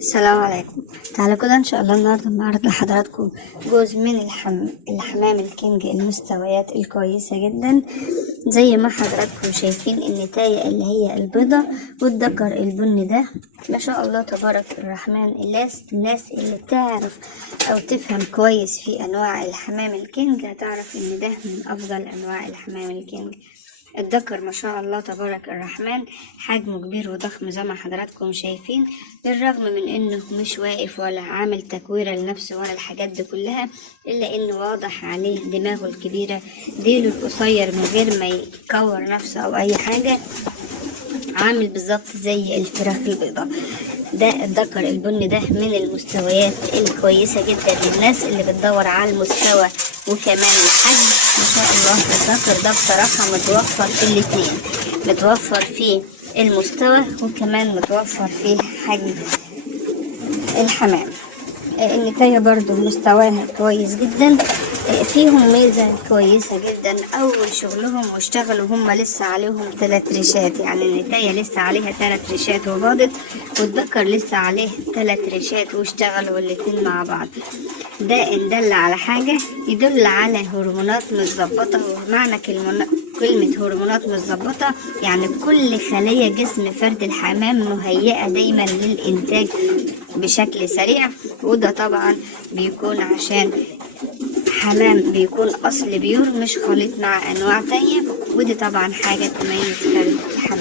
السلام عليكم. تعالوا كده ان شاء الله النهارده نعرض لحضراتكم جزء من الحمام الكينج، المستويات الكويسه جدا. زي ما حضراتكم شايفين النتاية اللي هي البيضة والذكر البني ده، ما شاء الله تبارك الرحمن. الناس اللي تعرف او تفهم كويس في انواع الحمام الكينج هتعرف ان ده من افضل انواع الحمام الكينج. الذكر ما شاء الله تبارك الرحمن حجمه كبير وضخم زي ما حضراتكم شايفين، بالرغم من انه مش واقف ولا عامل تكويرة لنفسه ولا الحاجات دي كلها، الا انه واضح عليه دماغه الكبيرة، ديله القصير من غير ما يكور نفسه او اي حاجة، عامل بالظبط زي الفراخ البيضاء. ده الذكر البني ده من المستويات الكويسة جدا للناس اللي بتدور على المستوى وكمان الحجم. ما شاء الله الذكر ده بصراحة متوفر في الاتنين، متوفر فيه المستوى وكمان متوفر فيه حجم الحمام. النتاية برضو مستواها كويس جدا. فيهم ميزة كويسة جدا، أول شغلهم واشتغلوا هم لسه عليهم 3 ريشات، يعني النتاية لسه عليها 3 ريشات وباضت، والذكر لسه عليه 3 ريشات واشتغلوا الاتنين مع بعض. ده إن دل على حاجة يدل على هرمونات متظبطة، ومعنى كلمة هرمونات متظبطة يعني كل خلية جسم فرد الحمام مهيئة دايما للإنتاج بشكل سريع. وده طبعا بيكون عشان حمام بيكون أصل بيور مش خليط مع أنواع تانية، ودي طبعا حاجة تميز فرد الحمام.